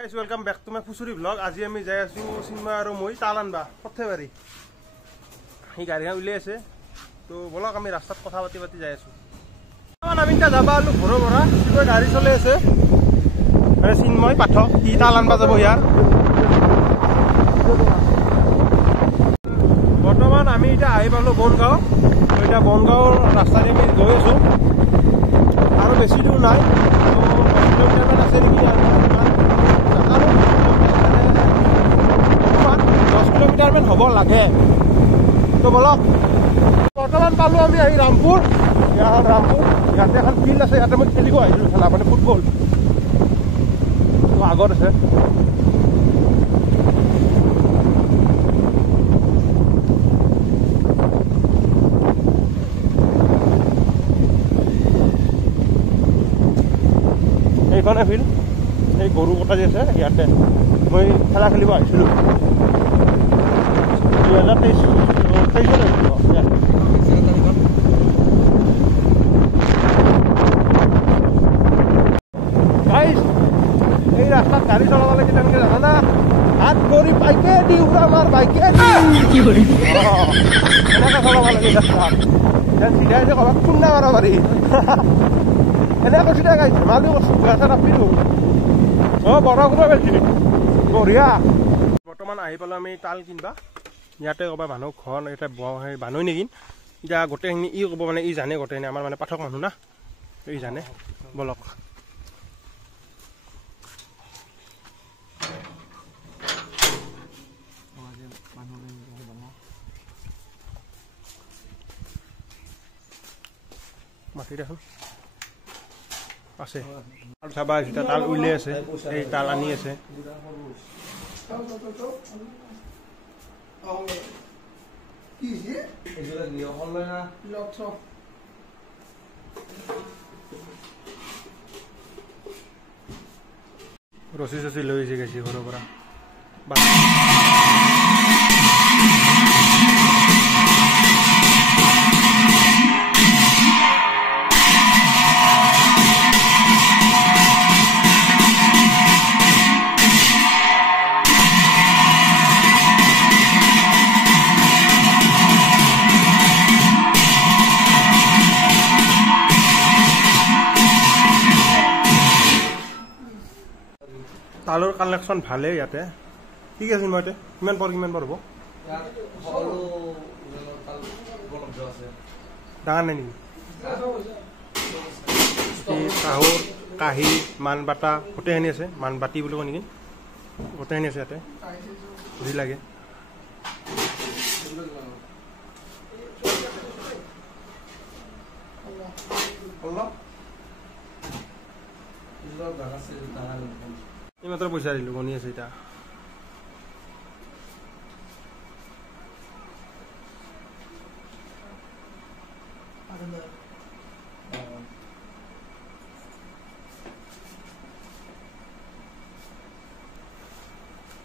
Guys, welcome back to my Fusuri vlog. Aji ami jai asu Sinma aro moi Talanba Kothebari. Ei gari han ule ase. To bolok ami rastat kotha pati jai asu. Ami ta jaba alu ghoro bora. Koi gari chole ase. Mane Sinmoi pathok ki Talanba jabo yar. Bortoman ami eta ahi palo Bongao. Eta Bongao rasta re ami goi asu. Aro beshi dur nai. To kilometer ase niki ar. 10 kilometre মান হব লাগে তো বলক বর্তমান পালো আমি এই রামপুর ইয়াতে এখন ফিল্ড আছে ইয়াতে মই খেলিব আহিলো খেলা মানে ফুটবল তো আগত আছে এইখানে ফিল্ড এই গরু কটা যে আছে ইয়াতে মই খেলা খেলিব আহিছিলো এই রাস্তাত গাড়ি চলাব লাগে কেনেকে জানা না হাত ভৰি বাইকে দি উৰা মাৰ বাইকে কি কৰি এনেকে চলাব লাগে ৰাস্তাত যেন চিধাই যে কৰবাত খুন্দা মাৰা পাৰি এনেকে চিধা গাড়ী ধেমালি কৰিছো গাছা ৰাখিলো বৰগুৰা বেছি বঢ়িয়া বৰ্তমান আহি পালো আমি তাল কিনবা ইয়াতে কবা মানুহ ঘৰ এটা মানুহ নেকি এতিয়া গোটেইখিনি ই ক'ব মানে ই জানে গোটেইখিনি আমাৰ মানে পাঠক মানুহ না ই জানে বলক মাটি দেখোন আছে চাবা এটা তাল উলিয়াই আছে এই তাল আনি আছে ৰচি চচি লৈ গৈছে ঘৰৰ পৰা তালৰ কালেকশ্যন ভালে ইয়াতে ঠিক আছে মই কিমান পৰ হ'ব ডাঙৰ নাই নেকি কাহৰ কাহি মানবাটা গোটেইখিনি আছে মানবাটি বুলি কয় নেকি গোটেইখিনি আছে ইয়াতে বুজি লাগে এইমাত্ৰ পইচা দিলোঁ গণি আছে এতিয়া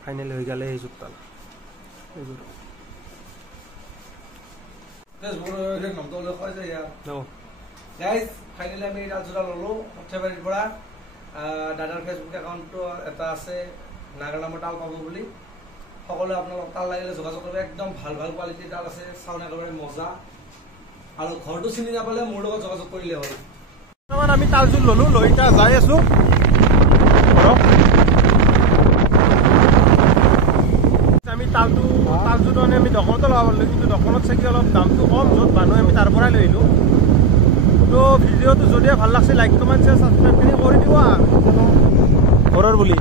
ফাইনেল হৈ গ'লে সেই জোতাল এইবোৰ ফাইনেলি আমি এটা জোতা ললো সৰ্থেবাৰীৰ পৰা দাদাৰ ফেচবুক একাউণ্টটো এটা আছে নাগাৰ নামৰ তাল পাব বুলি সকলোৱে আপোনালোক তাল লাগিলে যোগাযোগ কৰিব একদম ভাল ভাল কোৱালিটিৰ তাল আছে চাউণ্ড একেবাৰে মজা আৰু ঘৰটো চিনি নাপালে মোৰ লগত যোগাযোগ কৰিলে হ'ল আমি তালযোৰ ললো লৈ এতিয়া যাই আছো আমি তালযোৰ আমি দোকানতো লগাব পাৰিলো কিন্তু দোকানত চাগে অলপ দামটো কম য'ত মানুহে আমি তাৰ পৰাই লৈ আহিলোঁ তো ভিডিঅ'টো যদিহে ভাল লাগছে লাইক কমেণ্ট শ্বেয়াৰ ছাবস্ক্ৰাইবখিনি কৰি দিব ঘৰৰ বুলি